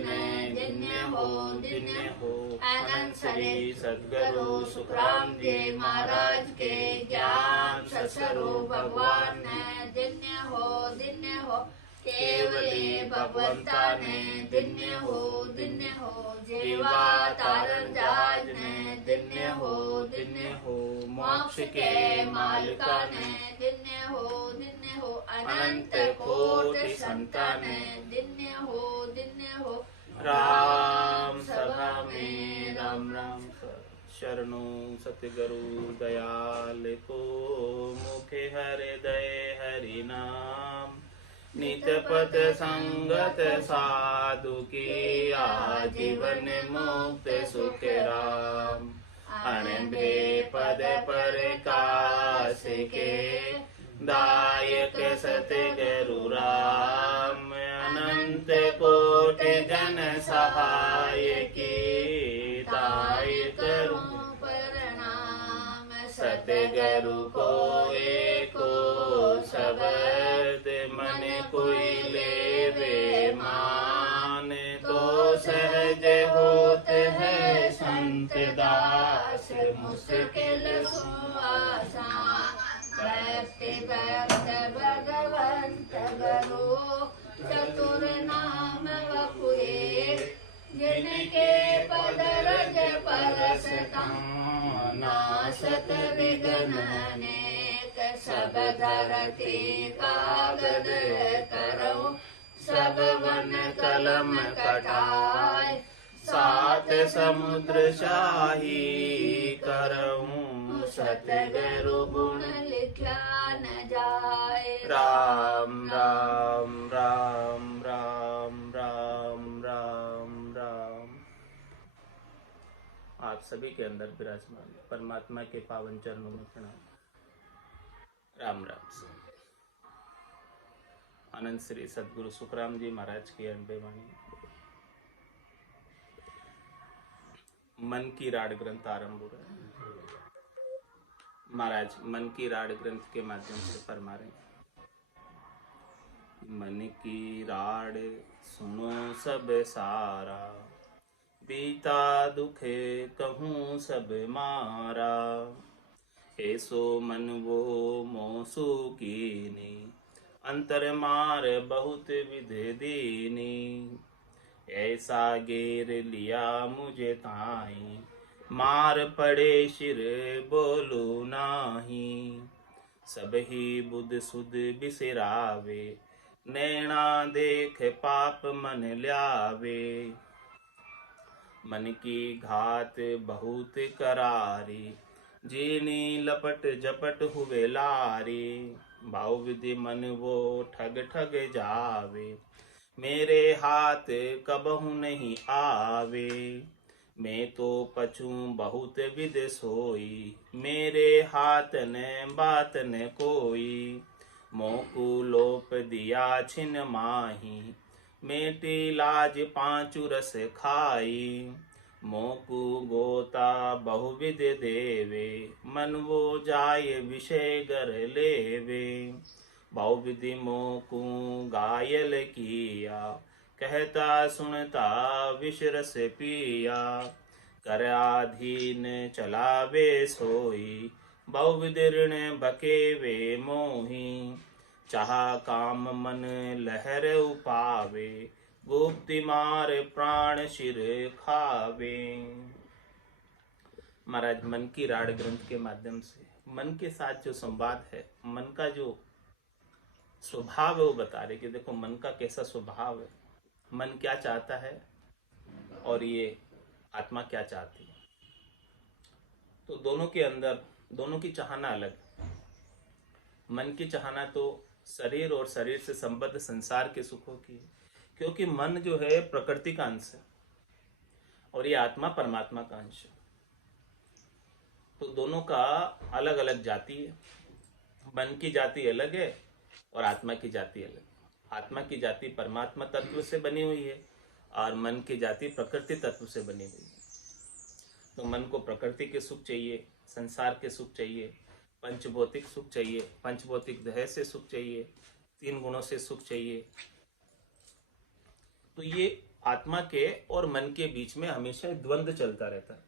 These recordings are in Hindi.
ने धन्य हो। अनंत श्री सद्गुरु सुखराम जी महाराज के ज्ञान सत्स्वरूप भगवान ने धन्य हो। केवले भगवंता ने धन्य हो। जीवा तारण जहाज ने धन्य हो। मोक्ष के मालिका ने धन्य हो। अनंत कोटि संतान ने धन्य हो। राम सभा में राम राम शरणो सतगुरु दयाल को मुखे हृदय हरि नाम। नित पथ संगत साधु की आजीवन मुक्त सुख राम। अनबे पद पर काश के दायक सतगुरु राम। अनंत कोटि जन सहाय की दाय करूं प्रणाम। सतगुरु को एको शब्द मन कोई लेवे मान। तो सहज होत है संत दास मुश्किल सुआसान। भक्ति भक्त भगवंत गुरु चतुर नाम वपुए। जिनके पद रज परस नासत विघ्न अनेक। सब धरती कागद करो सब वन कलम कटाए। सात समुद्र शाही करऊं सतगुरु गुण लिखा न जाए। राम राम राम राम राम राम राम। आप सभी के अंदर विराजमान परमात्मा के पावन चरणों में प्रणाम। राम राम से अनंत श्री सद्गुरु सुखराम जी महाराज की अनबे वाणी। मन की राड ग्रंथ आरंभ हो रहा है। महाराज मन की राड ग्रंथ के माध्यम से फरमा रहे हैं। मन की राड सुनो सब सारा। बीता दुख कहूँ सब मारा। ऐसो मन वो मोसू कीनी। अंतर मार बहुत विध दीनी। ऐसा गेर लिया मुझे ताई। मार पड़े सिर बोलू नाही। सब ही बुध सुध बिसरावे। नैना देख पाप मन ल्यावे। मन की घात बहुत करारी। जीनी लपट जपट हुए लारी। भाव विधि मन वो ठग ठग जावे। मेरे हाथ कबहु नहीं आवे। मैं तो पछूं बहुत विध सोई। मेरे हाथ ने बात न कोई। मोकू लोप दिया छिन माही। मेटी लाज पांचु रस खाई। मोकू गोता बहुविध देवे। मन वो जाय विषय गर लेवे। बहुविधि मोकू गायल किया। कहता सुनता विष रस पिया। कर आधीन चलावे सोई। बहुविध ऋण बकेवे मोही। चाहा काम मन लहर उपावे। गुप्ति मार प्राण सिर खावे। महाराज मन की राड ग्रंथ के माध्यम से मन के साथ जो संवाद है, मन का जो स्वभाव है वो बता रहे कि देखो मन का कैसा स्वभाव है। मन क्या चाहता है और ये आत्मा क्या चाहती है। तो दोनों के अंदर दोनों की चाहना अलग। मन की चाहना तो शरीर और शरीर से संबद्ध संसार के सुखों की है, क्योंकि मन जो है प्रकृति का अंश है और ये आत्मा परमात्मा का अंश है। तो दोनों का अलग अलग जाति है। मन की जाति अलग है और आत्मा की जाति अलग। आत्मा की जाति परमात्मा तत्व से बनी हुई है और मन की जाति प्रकृति तत्व से बनी हुई है। तो मन को प्रकृति के सुख चाहिए, संसार के सुख चाहिए, पंचभौतिक सुख चाहिए, पंचभौतिक देह से सुख चाहिए, 3 गुणों से सुख चाहिए। तो ये आत्मा के और मन के बीच में हमेशा द्वंद्व चलता रहता है,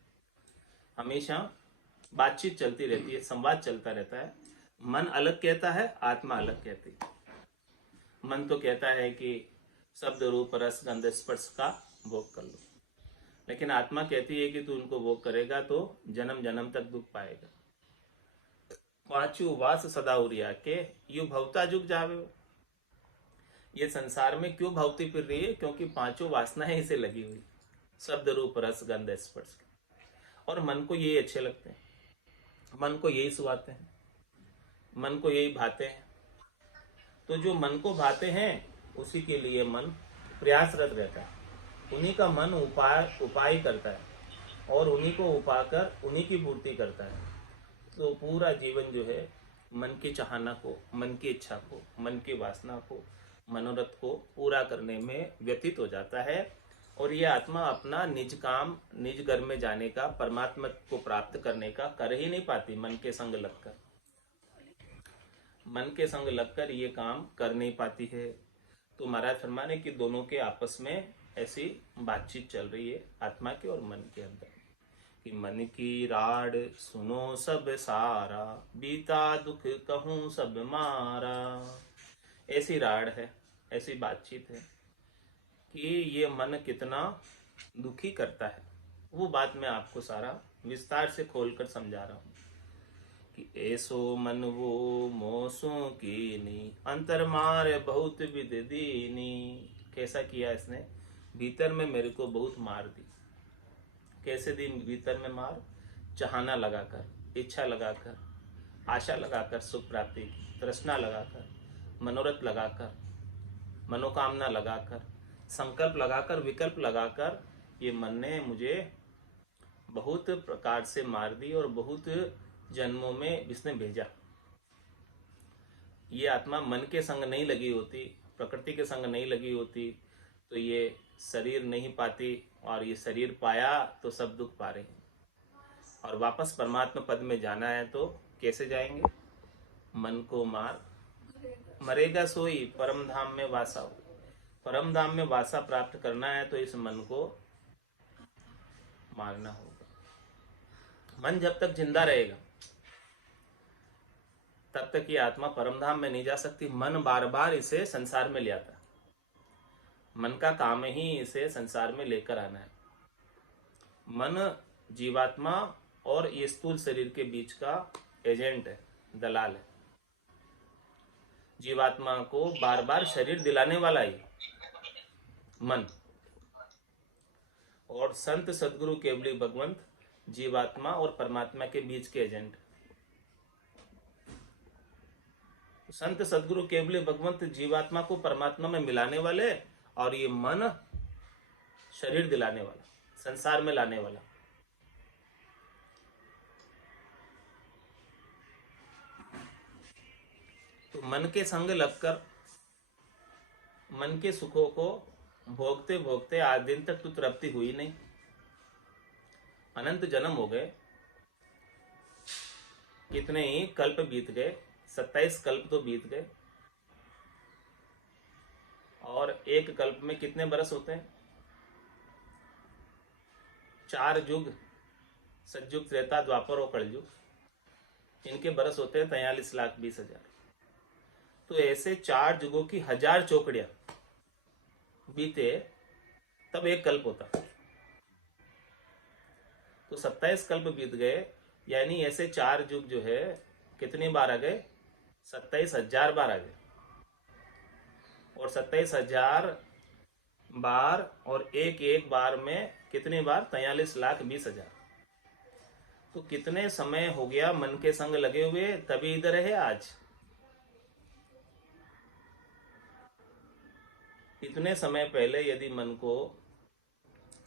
हमेशा बातचीत चलती रहती है, संवाद चलता रहता है। मन अलग कहता है, आत्मा अलग कहती है। मन तो कहता है कि शब्द रूप रस गंध स्पर्श का भोग कर लो, लेकिन आत्मा कहती है कि तू उनको भोग करेगा तो जन्म जन्म तक दुख पाएगा। पांचों वास सदा उरिया के यू भवता जुग जावे हो। ये संसार में क्यों भवती फिर रही है? क्योंकि पांचों वासनाएं इसे लगी हुई, शब्द रूप रस गंध स्पर्श। और मन को यही अच्छे लगते हैं, मन को यही सुहाते हैं, मन को यही भाते हैं। तो जो मन को भाते हैं उसी के लिए मन प्रयासरत रहता है, उन्हीं का मन उपाय करता है और उन्हीं को उपाकर उन्हीं की पूर्ति करता है। तो पूरा जीवन जो है मन की चाहना को, मन की इच्छा को, मन की वासना को, मनोरथ को पूरा करने में व्यतीत हो जाता है। और ये आत्मा अपना निज काम, निज घर में जाने का, परमात्मा को प्राप्त करने का कर ही नहीं पाती। मन के संग लगकर, मन के संग लगकर ये काम कर नहीं पाती है। तो महाराज फरमाने कि दोनों के आपस में ऐसी बातचीत चल रही है, आत्मा के और मन के अंदर, कि मन की राड सुनो सब सारा, बीता दुख कहूँ सब मारा। ऐसी राड है, ऐसी बातचीत है कि ये मन कितना दुखी करता है। वो बात मैं आपको सारा विस्तार से खोलकर समझा रहा हूँ कि ऐसो मन वो मोसों कीनी, अंतर मार बहुत विद दीनी। कैसा किया इसने? भीतर में मेरे को बहुत मार दी। कैसे दी भीतर में मार? चाहना लगाकर, इच्छा लगाकर, आशा लगाकर, सुख प्राप्ति की तृष्णा लगाकर, मनोरथ लगाकर, मनोकामना लगाकर, संकल्प लगाकर, विकल्प लगाकर ये मन ने मुझे बहुत प्रकार से मार दी और बहुत जन्मों में इसने भेजा। ये आत्मा मन के संग नहीं लगी होती, प्रकृति के संग नहीं लगी होती तो ये शरीर नहीं पाती, और ये शरीर पाया तो सब दुख पा रहे हैं। और वापस परमात्मा पद में जाना है तो कैसे जाएंगे? मन को मार मरेगा सोई, परम धाम में वासा हो। परम धाम में वासा प्राप्त करना है तो इस मन को मारना होगा। मन जब तक जिंदा रहेगा तब तक ये आत्मा परम धाम में नहीं जा सकती। मन बार बार इसे संसार में ले आता है, मन का काम ही इसे संसार में लेकर आना है। मन जीवात्मा और ये स्थूल शरीर के बीच का एजेंट है, दलाल है। जीवात्मा को बार बार शरीर दिलाने वाला ही मन, और संत सदगुरु केवली भगवंत जीवात्मा और परमात्मा के बीच के एजेंट। संत सदगुरु केवली भगवंत जीवात्मा को परमात्मा में मिलाने वाले, और ये मन शरीर दिलाने वाला, संसार में लाने वाला। तो मन के संग लगकर मन के सुखों को भोगते भोगते आज दिन तक तो तृप्ति हुई नहीं। अनंत जन्म हो गए, कितने ही कल्प बीत गए, 27 कल्प तो बीत गए। और एक कल्प में कितने बरस होते हैं? 4 युग, सतयुग, त्रेता, द्वापर और कलयुग, इनके बरस होते हैं 43,20,000। तो ऐसे 4 युगों की 1000 चौकड़ियां बीते तब एक कल्प होता। तो 27 कल्प बीत गए, यानी ऐसे 4 युग जो है कितनी बार आ गए? 27,000 बार आ गए। और 27,000 बार और एक बार में कितनी बार? 43,20,000। तो कितने समय हो गया मन के संग लगे हुए, तभी इधर है आज। इतने समय पहले यदि मन को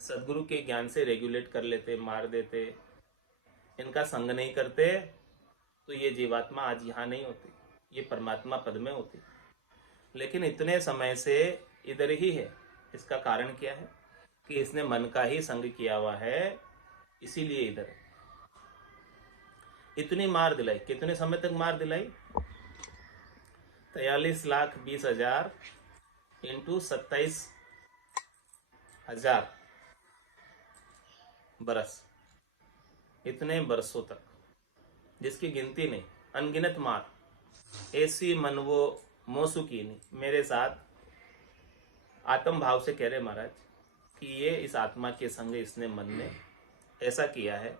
सदगुरु के ज्ञान से रेगुलेट कर लेते, मार देते, इनका संग नहीं करते, तो ये जीवात्मा आज यहाँ नहीं होती, ये परमात्मा पद में होती। लेकिन इतने समय से इधर ही है। इसका कारण क्या है? कि इसने मन का ही संग किया हुआ है, इसीलिए इधर है। इतनी मार दिलाई, कितने समय तक मार दिलाई? 43,20,000 इंटू 27 1000 बरस, इतने बरसों तक जिसकी गिनती नहीं, अनगिनत मार, ऐसी मन वो मोसू की नहीं। मेरे साथ आत्म भाव से कह रहे महाराज कि ये इस आत्मा के संग इसने मन ने ऐसा किया है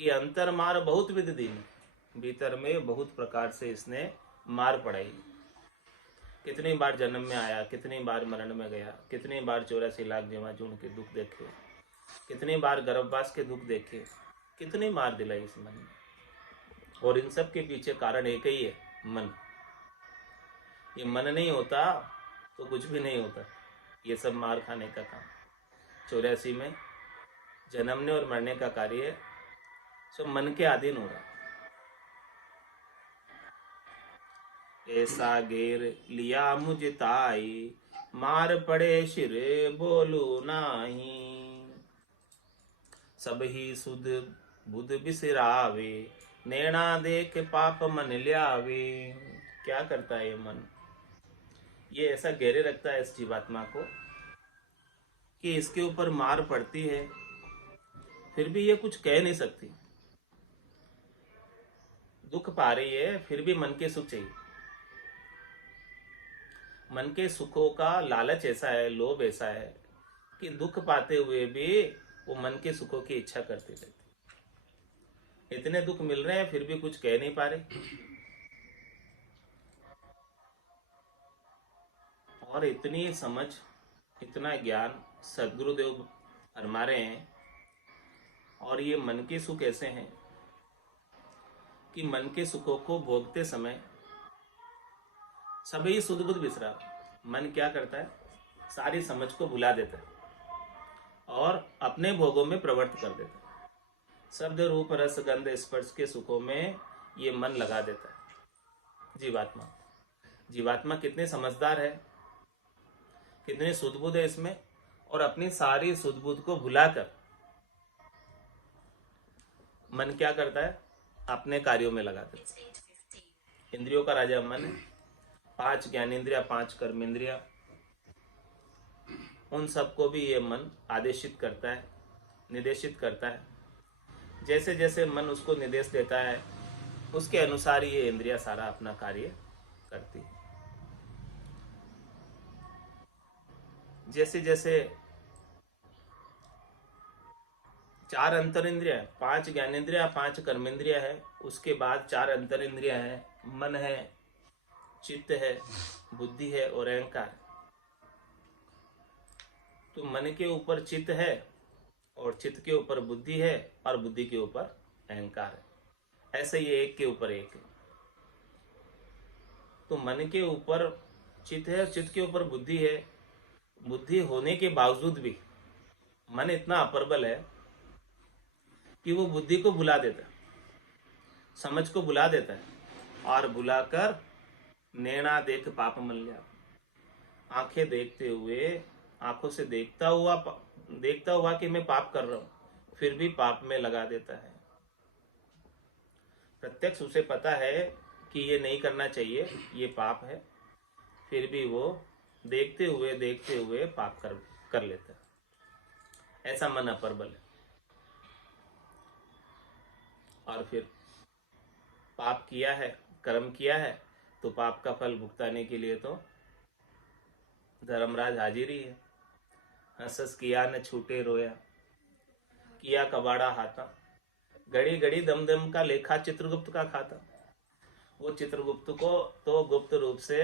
कि अंतर मार बहुत विध दीन, भीतर में बहुत प्रकार से इसने मार पड़ाई। कितनी बार जन्म में आया, कितनी बार मरण में गया, कितनी बार 84 लाख जीवा जून के दुख देखे, कितनी बार गर्भवास के दुख देखे, कितनी मार दिलाई इस मन ने। और इन सब के पीछे कारण एक ही है, मन। ये मन नहीं होता तो कुछ भी नहीं होता। ये सब मार खाने का काम 84 में जन्मने और मरने का कार्य सब मन के अधीन हो रहा। ऐसा घेर लिया मुझे ताई, मार पड़े सिर बोलू नाही। सब ही सुध बुध बिसरावे, नैना देख पाप मन ल्यावे। क्या करता है ये मन? ये ऐसा गहरे रखता है इस जीवात्मा को कि इसके ऊपर मार पड़ती है, फिर भी ये कुछ कह नहीं सकती। दुख पा रही है, फिर भी मन के सुख चाहिए। मन के सुखों का लालच ऐसा है, लोभ ऐसा है कि दुख पाते हुए भी वो मन के सुखों की इच्छा करते रहते। इतने दुख मिल रहे हैं फिर भी कुछ कह नहीं पा रहे। और इतनी समझ, इतना ज्ञान सदगुरुदेव फरमा रहे हैं। और ये मन के सुख ऐसे हैं कि मन के सुखों को भोगते समय सभी सुध बुध बिसरा। मन क्या करता है? सारी समझ को भुला देता है और अपने भोगों में प्रवृत्त कर देता है। शब्द रूप रस गंध स्पर्श के सुखों में ये मन लगा देता है जीवात्मा। जीवात्मा कितने समझदार है, कितने सुध बुध है इसमें, और अपनी सारी सुध बुध को भुलाकर मन क्या करता है? अपने कार्यों में लगा देता है। इंद्रियों का राजा मन है। 5 ज्ञानेंद्रिया, 5 कर्मेंद्रिया, उन सबको भी ये मन आदेशित करता है, निर्देशित करता है। जैसे जैसे मन उसको निर्देश देता है उसके अनुसार ये इंद्रिया सारा अपना कार्य करती है। जैसे जैसे 4 अंतरिंद्रिया, 5 ज्ञानेंद्रिया, 5 कर्मेंद्रिया है, उसके बाद 4 अंतरिंद्रिया है, मन है, चित्त है, बुद्धि है और अहंकार। तो मन के ऊपर चित्त है और चित्त के ऊपर बुद्धि है और बुद्धि के ऊपर अहंकार है। ऐसे ये एक के ऊपर एक है। तो मन के ऊपर चित्त है, चित्त के ऊपर बुद्धि है। बुद्धि होने के बावजूद भी मन इतना अप्रबल है कि वो बुद्धि को भुला देता है, समझ को भुला देता है और भुलाकर नैना देख पाप मन लिया। आंखें देखते हुए, आंखों से देखता हुआ कि मैं पाप कर रहा हूं, फिर भी पाप में लगा देता है। प्रत्यक्ष उसे पता है कि ये नहीं करना चाहिए, ये पाप है, फिर भी वो देखते हुए पाप कर लेता है। ऐसा मन अप्रबल है। और फिर पाप किया है, कर्म किया है, तो पाप का फल भुगताने के लिए तो धर्मराज हाजिर ही है। हंसस किया न छूटे रोया, किया कबाड़ा हाथा, घड़ी घड़ी दम दम का लेखा चित्रगुप्त का खाता। वो चित्रगुप्त को तो गुप्त रूप से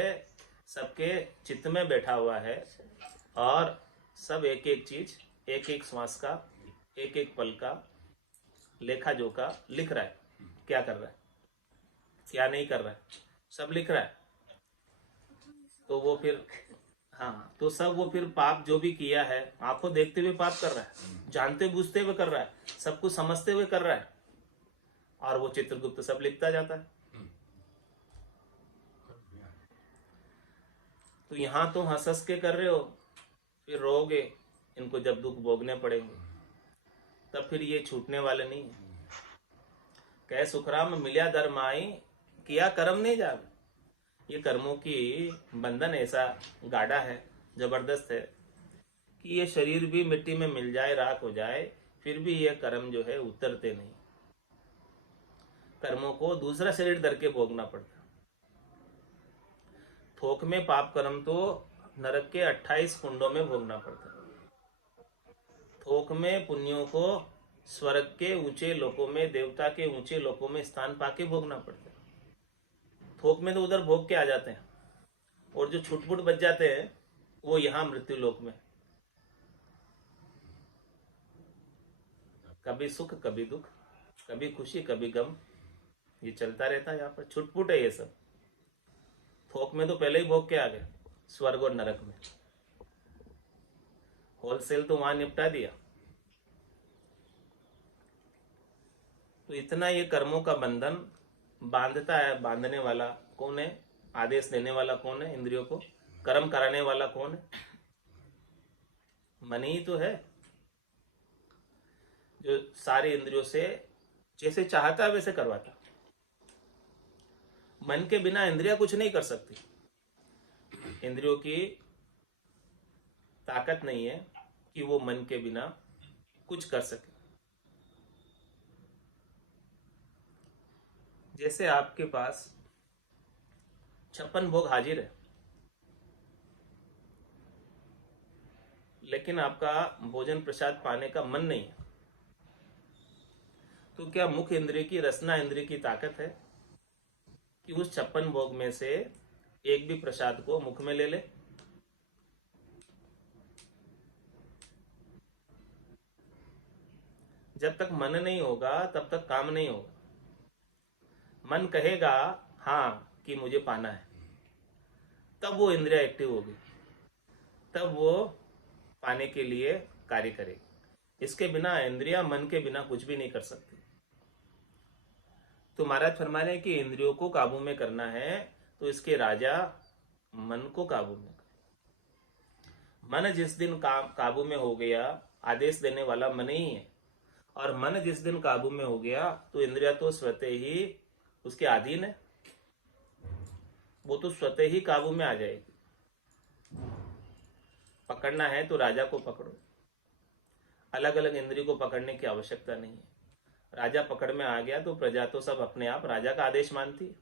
सबके चित्त में बैठा हुआ है और सब एक एक चीज, एक एक श्वास का, एक एक पल का लेखा जोखा लिख रहा है। क्या कर रहा है, क्या नहीं कर रहा है, सब लिख रहा है। तो वो फिर तो सब वो फिर पाप जो भी किया है, आंखों देखते हुए पाप कर रहा है, जानते बूझते हुए कर रहा है, सब कुछ समझते हुए कर रहा है, और वो चित्रगुप्त सब लिखता जाता है। तो यहाँ तो हंस हंस के कर रहे हो, फिर रोगे इनको जब दुख भोगने पड़ेंगे, तब फिर ये छूटने वाले नहीं है। कह सुखराम मिलिया धर्माई, किया कर्म नहीं जावे। ये कर्मों की बंधन ऐसा गाढ़ा है, जबरदस्त है कि ये शरीर भी मिट्टी में मिल जाए, राख हो जाए, फिर भी ये कर्म जो है उतरते नहीं। कर्मों को दूसरा शरीर धर के भोगना पड़ता। थोक में पाप कर्म तो नरक के 28 कुंडों में भोगना पड़ता। थोक में पुण्यों को स्वर्ग के ऊंचे लोकों में, देवता के ऊंचे लोकों में स्थान पाके भोगना पड़ता है। थोक में तो उधर भोग के आ जाते हैं, और जो छुटपुट बच जाते हैं वो यहाँ मृत्यु लोक में। कभी सुख कभी दुख, कभी खुशी कभी गम, ये चलता रहता है। यहाँ पर छुटपुट है ये सब। थोक में तो पहले ही भोग के आ गए स्वर्ग और नरक में। होलसेल तो वहां निपटा दिया। तो इतना ये कर्मों का बंधन बांधता है। बांधने वाला कौन है? आदेश देने वाला कौन है? इंद्रियों को कर्म कराने वाला कौन है? मन ही तो है, जो सारी इंद्रियों से जैसे चाहता है वैसे करवाता। मन के बिना इंद्रियां कुछ नहीं कर सकती। इंद्रियों की ताकत नहीं है कि वो मन के बिना कुछ कर सके। जैसे आपके पास 56 भोग हाजिर है, लेकिन आपका भोजन प्रसाद पाने का मन नहीं है, तो क्या मुख इंद्रिय की, रसना इंद्रिय की ताकत है कि उस 56 भोग में से एक भी प्रसाद को मुख में ले ले? जब तक मन नहीं होगा तब तक काम नहीं होगा। मन कहेगा हाँ कि मुझे पाना है, तब वो इंद्रिया एक्टिव होगी, तब वो पाने के लिए कार्य करेगी। इसके बिना इंद्रिया मन के बिना कुछ भी नहीं कर सकती। तो महाराज फरमा रहे हैं कि इंद्रियों को काबू में करना है तो इसके राजा मन को काबू में कर। मन जिस दिन काबू में हो गया, आदेश देने वाला मन ही है, और मन जिस दिन काबू में हो गया तो इंद्रिया तो स्वतः ही उसके अधीन है, वो तो स्वतः ही काबू में आ जाएगी। पकड़ना है तो राजा को पकड़ो, अलग अलग इंद्रियों को पकड़ने की आवश्यकता नहीं है। राजा पकड़ में आ गया तो प्रजा तो सब अपने आप राजा का आदेश मानती है।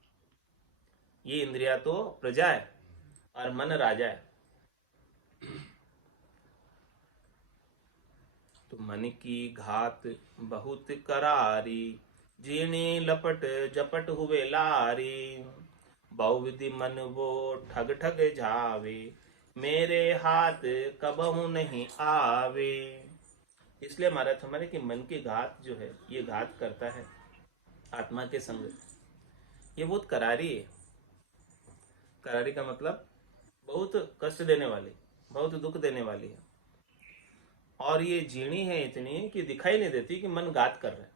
ये इंद्रिया तो प्रजा है और मन राजा है। तो मन की घात बहुत करारी, जीणी लपट जपट हुए लारी, बहुविधि मन वो ठग ठग जावे, मेरे हाथ कबहू नहीं आवे। इसलिए महाराज हमारे कि मन की घात जो है ये घात करता है आत्मा के संग। ये बहुत करारी है। करारी का मतलब बहुत कष्ट देने वाली, बहुत दुख देने वाली है। और ये जीणी है इतनी कि दिखाई नहीं देती कि मन घात कर रहा है।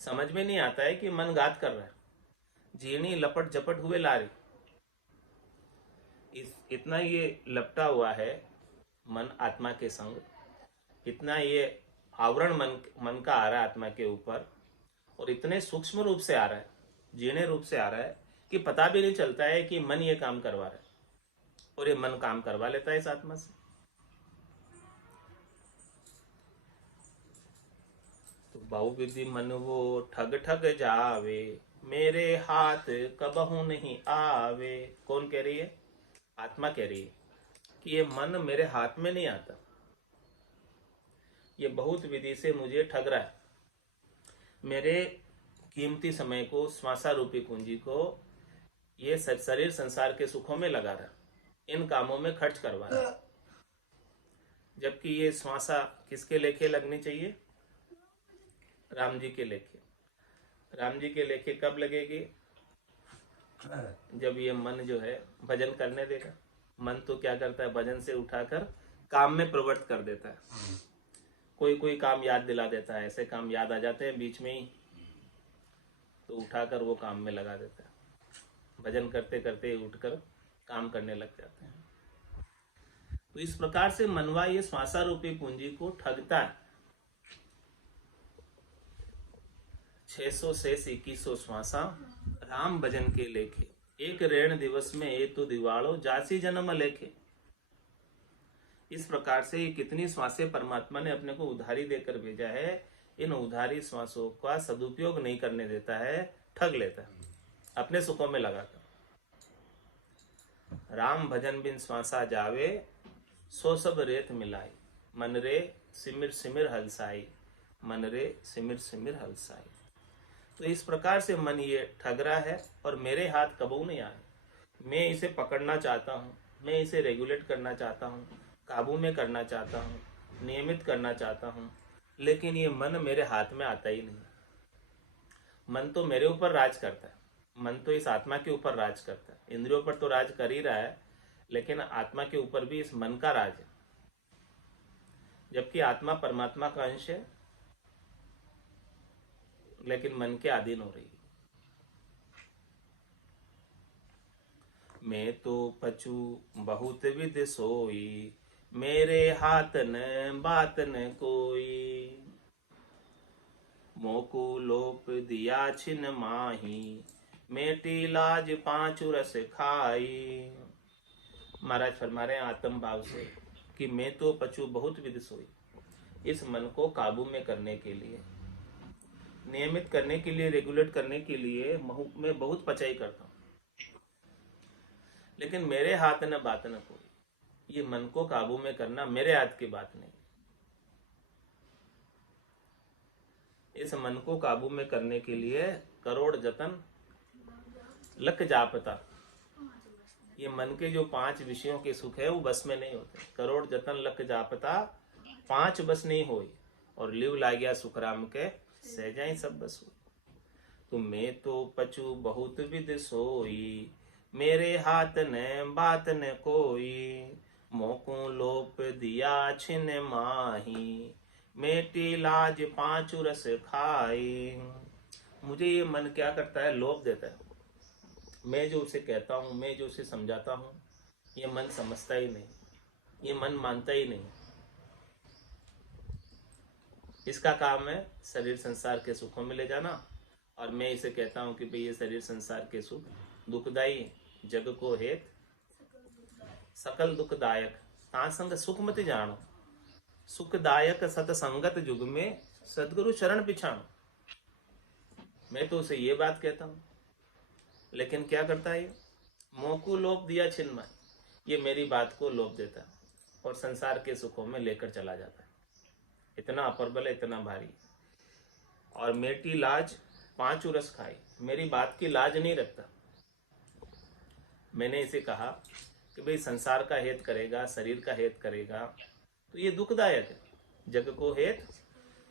समझ में नहीं आता है कि मन घात कर रहा है। जीणी लपट झपट हुए लारी, इतना ये लपटा हुआ है मन आत्मा के संग, इतना ये आवरण मन का आ रहा है आत्मा के ऊपर, और इतने सूक्ष्म रूप से आ रहा है, जीणे रूप से आ रहा है कि पता भी नहीं चलता है कि मन ये काम करवा रहा है, और ये मन काम करवा लेता है इस आत्मा से। तो बहुविधि मन वो ठग ठग जावे, मेरे हाथ कबहू नहीं आवे। कौन कह रही है? आत्मा कह रही है कि ये मन मेरे हाथ में नहीं आता, ये बहुत विधि से मुझे ठग रहा है, मेरे कीमती समय को, श्वासा रूपी पूंजी को ये शरीर संसार के सुखों में लगा रहा है, इन कामों में खर्च करवा रहा है। जबकि ये श्वासा किसके लेखे लगनी चाहिए? राम जी के लेखे। राम जी के लेखे कब लगेगी? जब ये मन जो है भजन करने देगा। मन तो क्या करता है? भजन से उठाकर काम में प्रवृत्त कर देता है। कोई कोई काम याद दिला देता है, ऐसे काम याद आ जाते हैं बीच में ही, तो उठाकर वो काम में लगा देता है। भजन करते करते उठकर काम करने लग जाते हैं। तो इस प्रकार से मनवा ये श्वासा रूपी पूंजी को ठगता है। 600 से 2100 श्वासा राम भजन के लेखे, एक ऋण दिवस में ये तो दिवाड़ो जासी जन्म लेखे। इस प्रकार से ये कितनी श्वासें परमात्मा ने अपने को उधारी देकर भेजा है, इन उधारी श्वासों का सदुपयोग नहीं करने देता है, ठग लेता है अपने सुखों में लगाकर। राम भजन बिन श्वासा जावे, सो सब रेत मिलाई, मन रे सिमिर सिमिर हलसाई, मन रे सिमिर सिमिर हलसाई। तो इस प्रकार से मन ये ठग रहा है और मेरे हाथ कबू नहीं आए। मैं इसे पकड़ना चाहता हूँ, मैं इसे रेगुलेट करना चाहता हूँ, काबू में करना चाहता हूँ, नियमित करना चाहता हूँ, लेकिन ये मन मेरे हाथ में आता ही नहीं। मन तो मेरे ऊपर राज करता है, मन तो इस आत्मा के ऊपर राज करता है। इंद्रियों पर तो राज कर ही रहा है, लेकिन आत्मा के ऊपर भी इस मन का राज है, जबकि आत्मा परमात्मा का अंश है, लेकिन मन के अधीन हो रही है। मैं तो पचू बहुत विध सोई, मेरे हाथ न बात न कोई, मोकू लोप दिया छिन माही, मेटी लाज पांचु रस खाई। महाराज फरमा रहे हैं आत्म भाव से कि मैं तो पचू बहुत विध सोई, इस मन को काबू में करने के लिए, नियमित करने के लिए, रेगुलेट करने के लिए मैं बहुत पचाई करता हूँ, लेकिन मेरे हाथ न बात न कोई। ये मन को काबू में करना मेरे हाथ की बात नहीं। इस मन को काबू में करने के लिए करोड़ जतन लक जापता। ये मन के जो 5 विषयों के सुख है वो बस में नहीं होते। करोड़ जतन लक जापता, 5 बस नहीं होई, और लिव ला गया सुखराम के, सहजाई सब बस हुई। तो मैं तो पचू बहुत विध सोई, मेरे हाथ ने बात न कोई, मोकू लोप दिया छिन माही, मेटी लाज पांचु रस खाई। मुझे ये मन क्या करता है, लोभ देता है। मैं जो उसे कहता हूँ, मैं जो उसे समझाता हूँ, ये मन समझता ही नहीं, ये मन मानता ही नहीं। इसका काम है शरीर संसार के सुखों में ले जाना, और मैं इसे कहता हूँ कि भाई ये शरीर संसार के सुख दुखदायी, जग को हेत सकल दुखदायक, तासंग सुख मत जानो, सुखदायक सतसंगत जुग में सदगुरु शरण पिछाणो। मैं तो उसे ये बात कहता हूँ, लेकिन क्या करता है, मोकू लोभ दिया छिन्मय, ये मेरी बात को लोभ देता है और संसार के सुखों में लेकर चला जाता है। इतना अप्रबल है, इतना भारी। और मेटी लाज पांच रस खाई, मेरी बात की लाज नहीं रखता। मैंने इसे कहा कि भाई संसार का हेत करेगा, शरीर का हेत करेगा, तो ये दुखदायक है। जग को हेत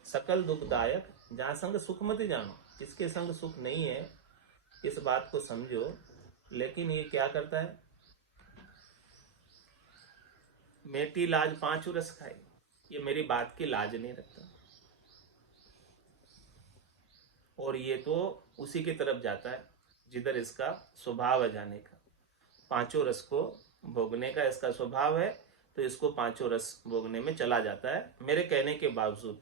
सकल दुखदायक, जहां संग सुख मत जानो, इसके संग सुख नहीं है, इस बात को समझो। लेकिन ये क्या करता है, मेटी लाज पांचू रस खाई, ये मेरी बात की लाज नहीं रखता। और ये तो उसी की तरफ जाता है जिधर इसका स्वभाव है जाने का। पांचों रस को भोगने का इसका स्वभाव है, तो इसको पांचों रस भोगने में चला जाता है मेरे कहने के बावजूद।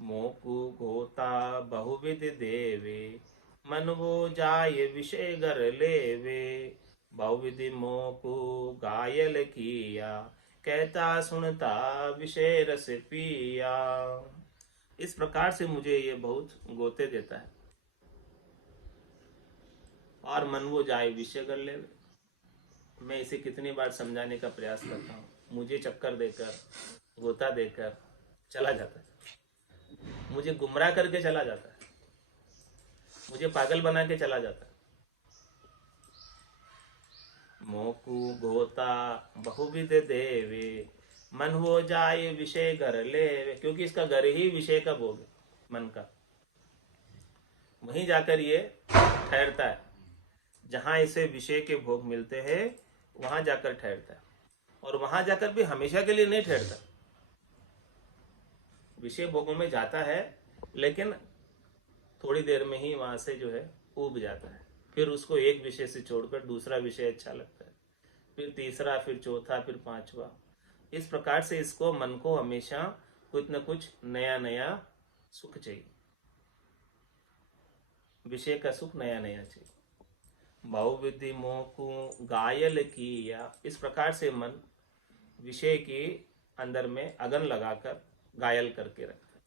मोकु गोता बहुविध देवे, मन वो जाय विषय घर लेवे, बहुविधि मोकु गायल किया, कहता सुनता विषय रस पिया। इस प्रकार से मुझे ये बहुत गोते देता है, और मन वो जाए विषय कर ले। मैं इसे कितनी बार समझाने का प्रयास करता हूँ, मुझे चक्कर देकर, गोता देकर चला जाता है, मुझे गुमराह करके चला जाता है, मुझे पागल बना के चला जाता है। मोकू गोता बहुविध देवे, मन हो जाए विषय घर ले, क्योंकि इसका घर ही विषय का भोग है, मन का। वहीं जाकर ये ठहरता है, जहां इसे विषय के भोग मिलते हैं वहां जाकर ठहरता है, और वहां जाकर भी हमेशा के लिए नहीं ठहरता। विषय भोगों में जाता है, लेकिन थोड़ी देर में ही वहां से जो है ऊब जाता है। फिर उसको एक विषय से छोड़कर दूसरा विषय अच्छा लगता है, फिर तीसरा, फिर चौथा, फिर पांचवा। इस प्रकार से इसको, मन को हमेशा कुछ न कुछ नया नया सुख चाहिए, विषय का सुख नया नया चाहिए। बहुविधि मोह को घायल किया। इस प्रकार से मन विषय के अंदर में अगन लगाकर घायल करके रखता है।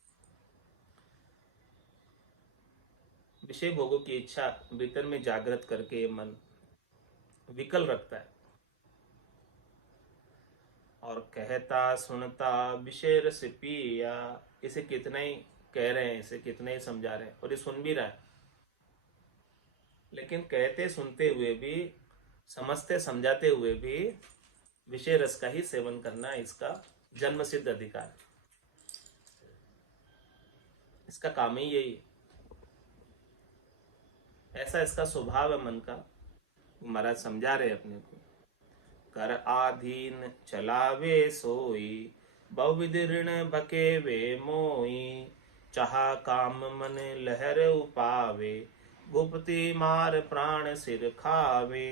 विषय भोगों की इच्छा भीतर में जागृत करके ये मन विकल रखता है और कहता सुनता विषय रस पिया। इसे कितना ही कह रहे हैं, इसे कितना ही समझा रहे हैं और ये सुन भी रहा है, लेकिन कहते सुनते हुए भी, समझते समझाते हुए भी विषय रस का ही सेवन करना इसका जन्म सिद्ध अधिकार है। इसका काम ही यही है, ऐसा इसका स्वभाव है मन का। महाराज समझा रहे अपने को, कर आधीन चलावे सोई, बहुविधि ऋण बके वे मोई। चाहा काम मन लहर उपावे, गुप्ति मार प्राण सिर खावे।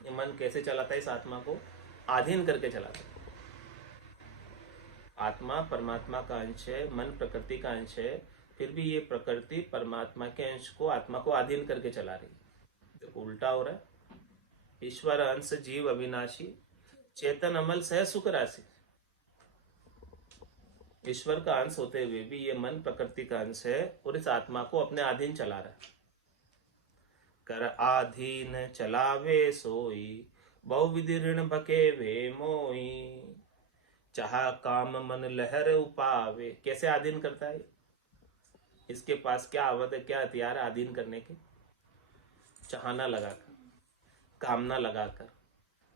ये मन कैसे चलाता है? इस आत्मा को आधीन करके चलाता है। आत्मा परमात्मा का अंश है, मन प्रकृति का अंश है, फिर भी ये प्रकृति परमात्मा के अंश को, आत्मा को अधीन करके चला रही है। देखो उल्टा हो रहा है। ईश्वर अंश जीव अविनाशी, चेतन अमल सह सुख राशि। ईश्वर का अंश होते हुए भी ये मन प्रकृति का अंश है और इस आत्मा को अपने अधीन चला रहा है। कर आधीन चलावे सोई, बहुविधि ऋण बके वे मोई। चाहा काम मन लहर उपावे। कैसे अधीन करता है? इसके पास क्या अवध है, क्या हथियार है अधीन करने के? चाहना लगाकर, कामना लगाकर,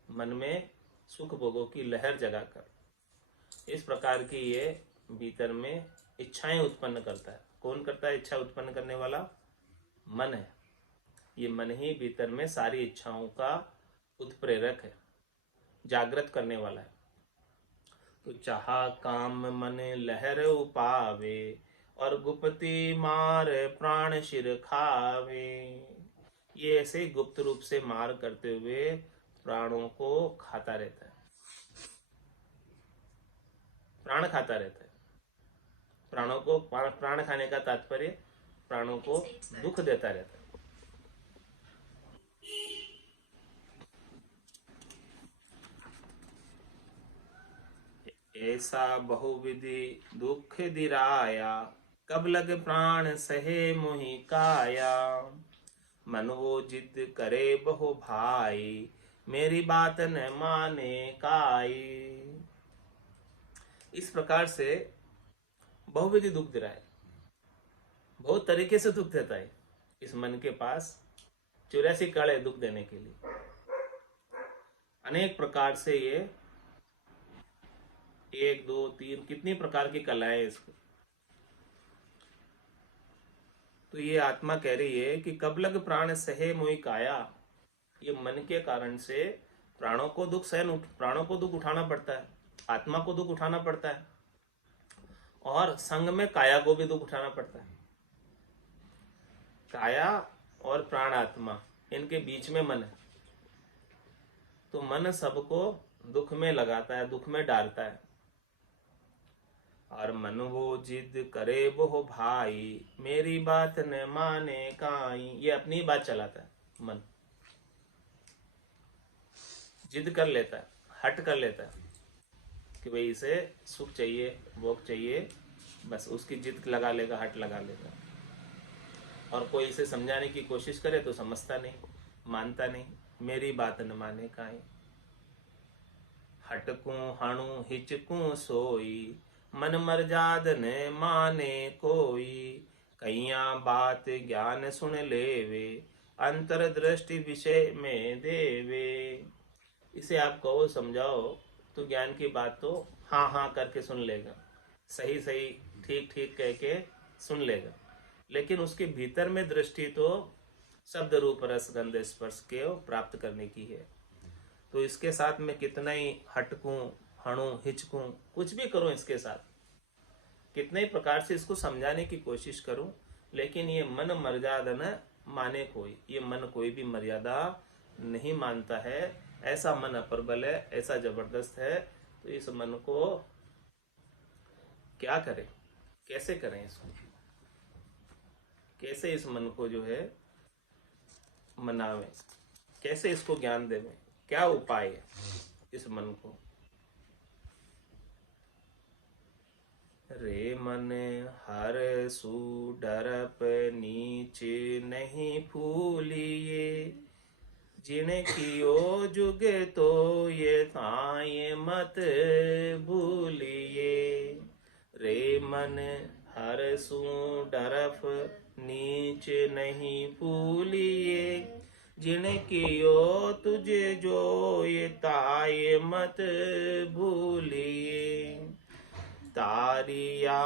मन में सुख भोगों की लहर जगाकर, इस प्रकार की ये भीतर में इच्छाएं उत्पन्न करता है। कौन करता है इच्छा उत्पन्न करने वाला? मन है। ये मन ही भीतर में सारी इच्छाओं का उत्प्रेरक है, जागृत करने वाला है। तो चाहा काम मन लहर उपावे, और गुप्ति मार प्राण शिर खावे। ये ऐसे गुप्त रूप से मार करते हुए प्राणों को खाता रहता है, प्राण खाता रहता है। प्राणों को, प्राण खाने का तात्पर्य प्राणों को दुख देता रहता है। ऐसा बहुविधि दुख दिराया, कब लग प्राण सहे मोहि काया। मन वो जिद करे बहु भाई, मेरी बात न माने काई। इस प्रकार से बहुविधि दुख दे रहा है, बहुत तरीके से दुख देता है। इस मन के पास 84 कड़े दुख देने के लिए, अनेक प्रकार से ये 1 2 3 कितनी प्रकार की कलाएं इसको। तो ये आत्मा कह रही है कि कब लग प्राण सहे मोहि काया। ये मन के कारण से प्राणों को दुख प्राणों को दुख उठाना पड़ता है, आत्मा को दुख उठाना पड़ता है, और संग में काया को भी दुख उठाना पड़ता है। काया और प्राण आत्मा, इनके बीच में मन है, तो मन सबको दुख में लगाता है, दुख में डालता है। और मन वो जिद करे वो भाई, मेरी बात न माने काई। ये अपनी बात चलाता है मन, जिद कर लेता है, हट कर लेता है कि भाई इसे सुख चाहिए, भोग चाहिए, बस उसकी जिद लगा लेगा, हट लगा लेगा। और कोई इसे समझाने की कोशिश करे तो समझता नहीं, मानता नहीं, मेरी बात न माने काई। हटकूं हणु हिचकूं सोई, मन मर्जाद न माने कोई। कैया बात ज्ञान सुन लेवे, अंतर दृष्टि विषय में देवे। इसे आप कहो समझाओ तो ज्ञान की बात तो हाँ हाँ करके सुन लेगा, सही सही ठीक ठीक कह के सुन लेगा, लेकिन उसके भीतर में दृष्टि तो शब्द रूप रस गंध स्पर्श के प्राप्त करने की है। तो इसके साथ में कितना ही हटकूं हणूं हिचकूं, कुछ भी करूं इसके साथ, कितने ही प्रकार से इसको समझाने की कोशिश करूं, लेकिन ये मन मर्यादा न माने कोई। ये मन कोई भी मर्यादा नहीं मानता है। ऐसा मन अप्रबल है, ऐसा जबरदस्त है। तो इस मन को क्या करें, कैसे करें इसको, कैसे इस मन को जो है मनावें, कैसे इसको ज्ञान देवें, क्या उपाय है इस मन को। रे मन हर सु डरप नीच नहीं फूलिए, जिन कियो जुग तो ये ताए मत भूलिए। रे मन हर सु डरप नीच नहीं फूलिए, जिन कियो तुझे जो ये ताए मत भूलिए। तारिया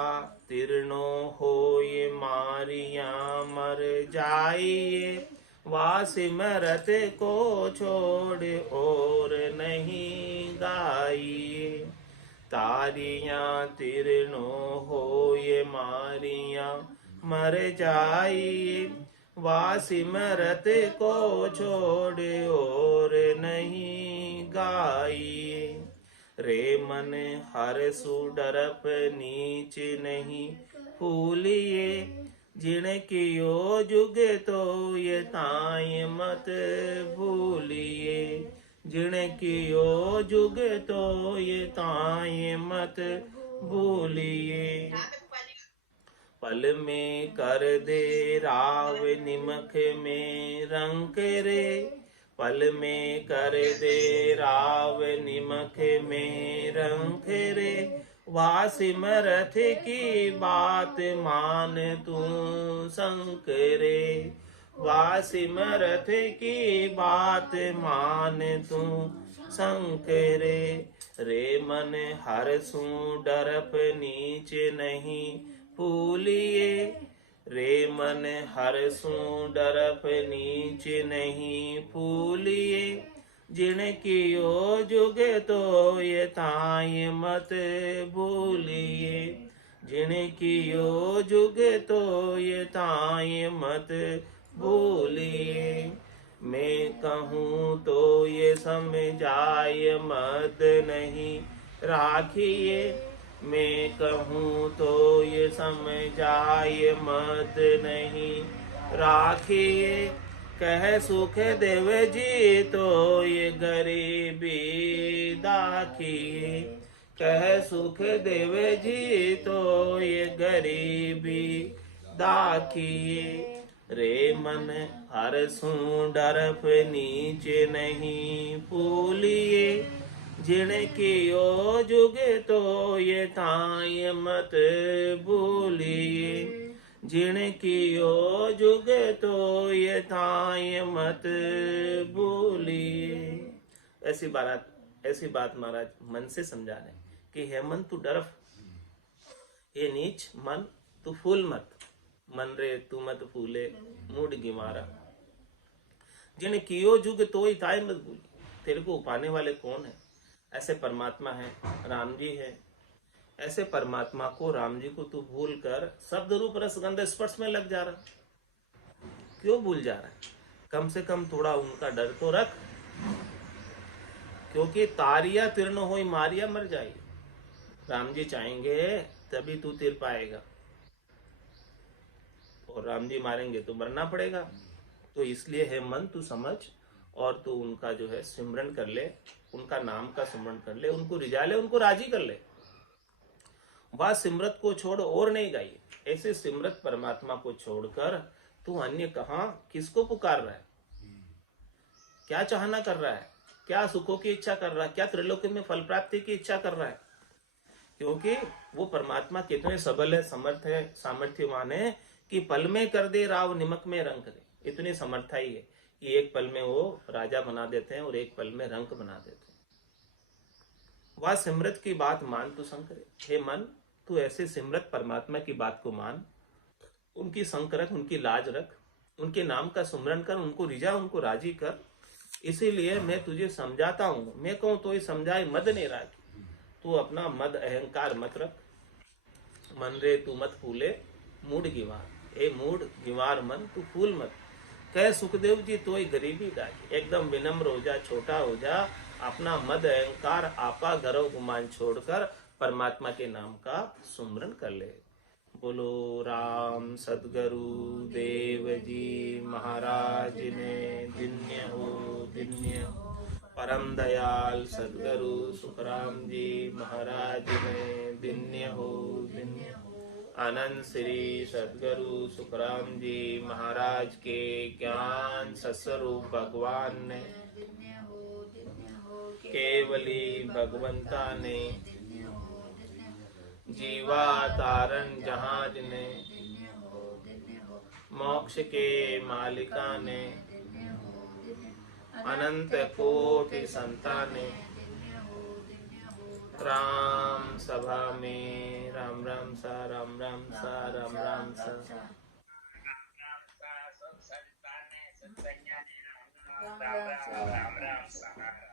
तीर्णो होए मारिया मर जाइए, वासिमरत को छोड़ और नहीं गाइए। तारिया तीर्णो होए मारिया मर जाइए, वासिमरत को छोड़ और नहीं गाइए। रे मन हर सु डरप नीच नहीं फूलिए, जिन कियो जुग तो ये ताए मत भूलिए। जिन कियो जुग तो ये ताए मत भूलिए। पल में कर दे राव निमक में रंग रे, पल में कर दे राव निमक में रंग रे। वासिमरथ की बात मान तू शंकरे, वासिमरथ की बात मान तू शंकरे। रे मन हर सु डरप नीच नहीं फूलिए, रे मन हर सु डरप नीच नहीं फूलिए। जिन कियो जुग तो ये ताए मत भूलिए। जिन कियो जुग तो ये ताए मत भूलिए। मैं कहूँ तो ये समझाए मत नहीं राखिए, मैं कहूँ तो ये समझाए मत नहीं राखिए। कह सुख देव जी तो ये गरीबी दाखिए, कह सुख देव जी तो ये गरीबी दाखिए। रे मन हर सु डरप नीच नहीं फूलिए, जिन कियो जुग तो ये ताए मत भूलिए। जिन कियो जुग तो ये ताए मत भूलिए। ऐसी बात महाराज मन से समझा रहे कि हे मन तू डरफ, ये नीच मन तू फूल मत, मन रे तू मत फूले मूड गिमारा। जिन कियो जुग तो ही ताए मत भूली। तेरे को उपाने वाले कौन है? ऐसे परमात्मा है, राम जी है। ऐसे परमात्मा को, राम जी को तू भूल कर शब्द रूप रसगंध स्पर्श में लग जा रहा, क्यों भूल जा रहा है? कम से कम थोड़ा उनका डर तो रख, क्योंकि तारिया तीर्ण हो मारिया मर जाएगी। राम जी चाहेंगे तभी तू तीर पाएगा, और राम जी मारेंगे तो मरना पड़ेगा। तो इसलिए है मन तू समझ, और तू उनका जो है सिमरन कर ले, उनका नाम का सिमरन कर ले, उनको रिझा ले, उनको राजी कर ले। वह सिमरत को छोड़ और नहीं गाई। ऐसे सिमरत परमात्मा को छोड़कर तू अन्य कहां किसको पुकार रहा है? क्या चाहना कर रहा है? क्या सुखों की इच्छा कर रहा है? क्या त्रिलोकी में फल प्राप्ति की इच्छा कर रहा है? क्योंकि वो परमात्मा कितने सबल है, समर्थ है, सामर्थ्यवान है कि पल में कर दे राव निमक में रंग दे। इतनी समर्था ही है कि एक पल में वो राजा बना देते हैं और एक पल में रंक बना देते हैं। वह सिमरत की बात मान तू शंकर। हे मन, तू ऐसे सिमरत परमात्मा की बात को मान, उनकी संक रख, उनकी लाज रख, उनके नाम का सुमरन कर, उनको रिझा, उनको राजी कर। इसीलिए मैं तुझे समझाता हूं। मैं कहूं तो ही समझाए मद ने राखी। तू अपना मद अहंकार मत रख। मन रे तू मत फूले मूड गिवार। ए मूड गिवार मन तू फूल मत। कह सुखदेव जी तो ही गरीबी दागी। एकदम विनम्र हो जा, छोटा हो जा, अपना मद अहंकार आपा गर्व गुमान छोड़कर परमात्मा के नाम का सुमरन कर ले। बोलो राम सदगुरु देव जी महाराज ने धन्य हो धन्य हो। परम दयाल सदगुरु सुखराम जी महाराज ने धन्य हो धन्य हो। आनंद श्री सदगुरु सुखराम जी महाराज के ज्ञान सस्वरूप भगवान ने केवली भगवंता ने जीवा तारण जहाज ने मोक्ष के मालिका ने अनंत कोटि संताने राम सभा में राम राम सा राम राम सा राम राम सा राम राम सा